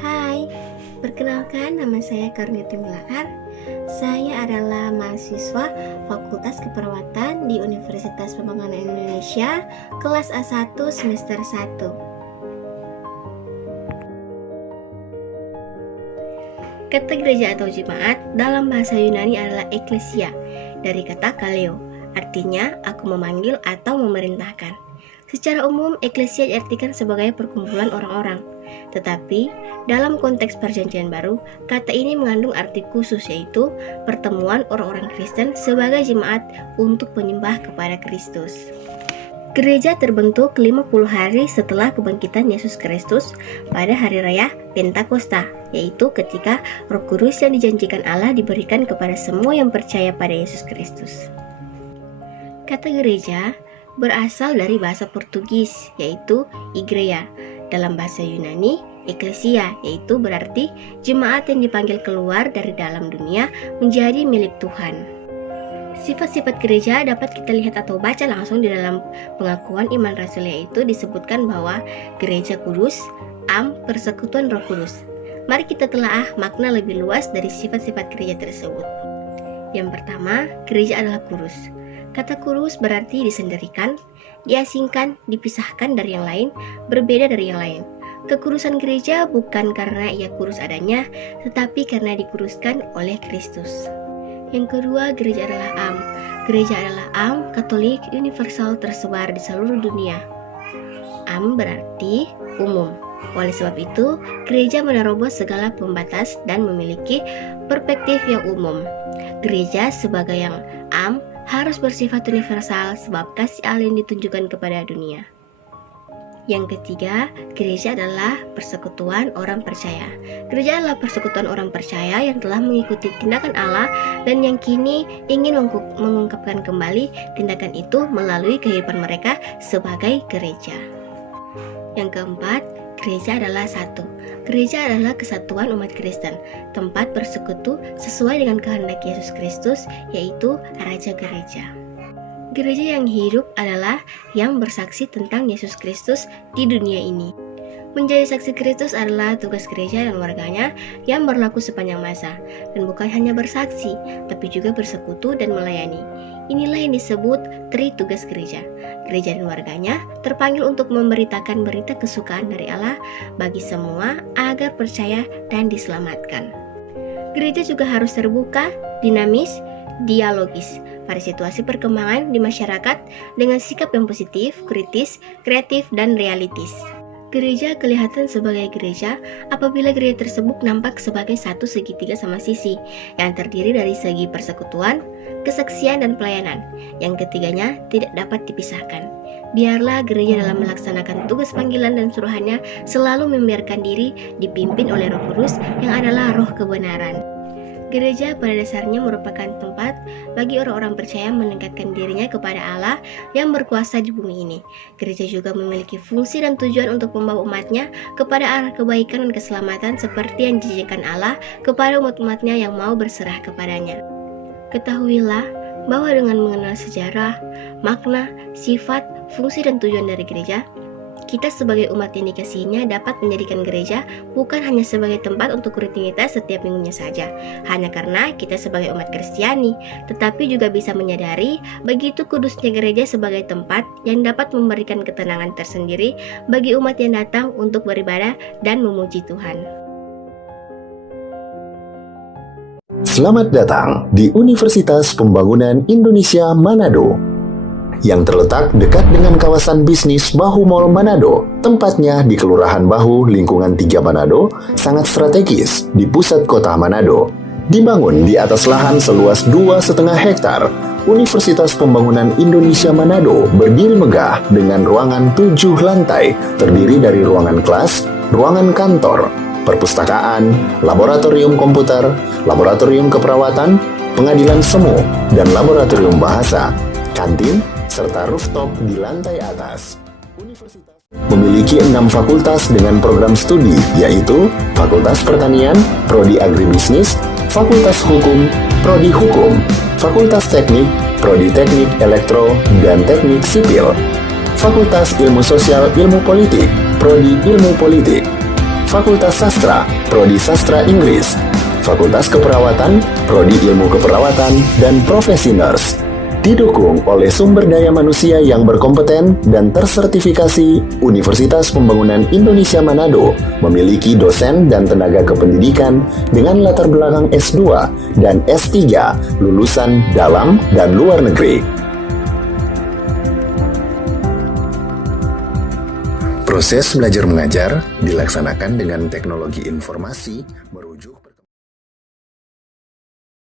Hai, perkenalkan nama saya Karniti Milahar. Saya adalah mahasiswa Fakultas Keperawatan di Universitas Pembangunan Indonesia, kelas A1 semester 1. Kata gereja atau jemaat dalam bahasa Yunani adalah eklesia, dari kata kaleo, artinya aku memanggil atau memerintahkan. Secara umum, eklesia diartikan sebagai perkumpulan orang-orang. Tetapi, dalam konteks perjanjian baru, kata ini mengandung arti khusus, yaitu pertemuan orang-orang Kristen sebagai jemaat untuk menyembah kepada Kristus. Gereja terbentuk 50 hari setelah kebangkitan Yesus Kristus pada hari raya Pentakosta, yaitu ketika Roh Kudus yang dijanjikan Allah diberikan kepada semua yang percaya pada Yesus Kristus. Kata gereja berasal dari bahasa Portugis, yaitu igreja. Dalam bahasa Yunani, eklesia, yaitu berarti jemaat yang dipanggil keluar dari dalam dunia menjadi milik Tuhan. Sifat-sifat gereja dapat kita lihat atau baca langsung di dalam pengakuan iman rasul, yaitu disebutkan bahwa gereja kudus, persekutuan Roh Kudus. Mari kita telaah makna lebih luas dari sifat-sifat gereja tersebut. Yang pertama, gereja adalah kudus. Kata kudus berarti disendirikan, diasingkan, dipisahkan dari yang lain, berbeda dari yang lain. Kekudusan gereja bukan karena ia kudus adanya, tetapi karena dikuduskan oleh Kristus. Yang kedua, gereja adalah Gereja adalah Katolik, universal, tersebar di seluruh dunia. Berarti umum. Oleh sebab itu, gereja menerobos segala pembatas dan memiliki perspektif yang umum. Gereja sebagai yang harus bersifat universal sebab kasih Allah yang ditunjukkan kepada dunia. Yang ketiga, gereja adalah persekutuan orang percaya. Gereja adalah persekutuan orang percaya yang telah mengikuti tindakan Allah dan yang kini ingin mengungkapkan kembali tindakan itu melalui kehidupan mereka sebagai gereja. Yang keempat, gereja adalah satu. Gereja adalah kesatuan umat Kristen, tempat bersekutu sesuai dengan kehendak Yesus Kristus, yaitu Raja Gereja. Gereja yang hidup adalah yang bersaksi tentang Yesus Kristus di dunia ini. Menjadi saksi Kristus adalah tugas gereja dan warganya yang berlaku sepanjang masa, dan bukan hanya bersaksi, tapi juga bersekutu dan melayani. Inilah yang disebut tugas gereja. Gereja dan warganya terpanggil untuk memberitakan berita kesukaan dari Allah bagi semua agar percaya dan diselamatkan. Gereja juga harus terbuka, dinamis, dialogis pada situasi perkembangan di masyarakat dengan sikap yang positif, kritis, kreatif, dan realistis. Gereja kelihatan sebagai gereja apabila gereja tersebut nampak sebagai satu segitiga sama sisi yang terdiri dari segi persekutuan, kesaksian, dan pelayanan. Yang ketiganya tidak dapat dipisahkan. Biarlah gereja dalam melaksanakan tugas panggilan dan suruhannya selalu membiarkan diri dipimpin oleh Roh Kudus yang adalah roh kebenaran. Gereja pada dasarnya merupakan tempat bagi orang-orang percaya meningkatkan dirinya kepada Allah yang berkuasa di bumi ini. Gereja juga memiliki fungsi dan tujuan untuk membawa umatnya kepada arah kebaikan dan keselamatan seperti yang dijanjikan Allah kepada umat-umatnya yang mau berserah kepadanya. Ketahuilah bahwa dengan mengenal sejarah, makna, sifat, fungsi, dan tujuan dari gereja, kita sebagai umat yang dikasihinya dapat menjadikan gereja bukan hanya sebagai tempat untuk rutinitas setiap minggunya saja, hanya karena kita sebagai umat Kristiani, tetapi juga bisa menyadari begitu kudusnya gereja sebagai tempat yang dapat memberikan ketenangan tersendiri bagi umat yang datang untuk beribadah dan memuji Tuhan. Selamat datang di Universitas Pembangunan Indonesia Manado, yang terletak dekat dengan kawasan bisnis Bahu Mall Manado. Tempatnya di Kelurahan Bahu, lingkungan 3 Manado, sangat strategis di pusat kota Manado. Dibangun di atas lahan seluas 2,5 hektar, Universitas Pembangunan Indonesia Manado berdiri megah dengan ruangan 7 lantai, terdiri dari ruangan kelas, ruangan kantor, perpustakaan, laboratorium komputer, laboratorium keperawatan, pengadilan semu, dan laboratorium bahasa, kantin, serta rooftop di lantai atas. Universitas memiliki 6 fakultas dengan program studi, yaitu Fakultas Pertanian, Prodi Agribisnis, Fakultas Hukum, Prodi Hukum, Fakultas Teknik, Prodi Teknik Elektro dan Teknik Sipil, Fakultas Ilmu Sosial Ilmu Politik, Prodi Ilmu Politik, Fakultas Sastra, Prodi Sastra Inggris, Fakultas Keperawatan, Prodi Ilmu Keperawatan, dan Profesi Nurse. Didukung oleh sumber daya manusia yang berkompeten dan tersertifikasi, Universitas Pembangunan Indonesia Manado memiliki dosen dan tenaga kependidikan dengan latar belakang S2 dan S3 lulusan dalam dan luar negeri. Proses belajar mengajar dilaksanakan dengan teknologi informasi merujuk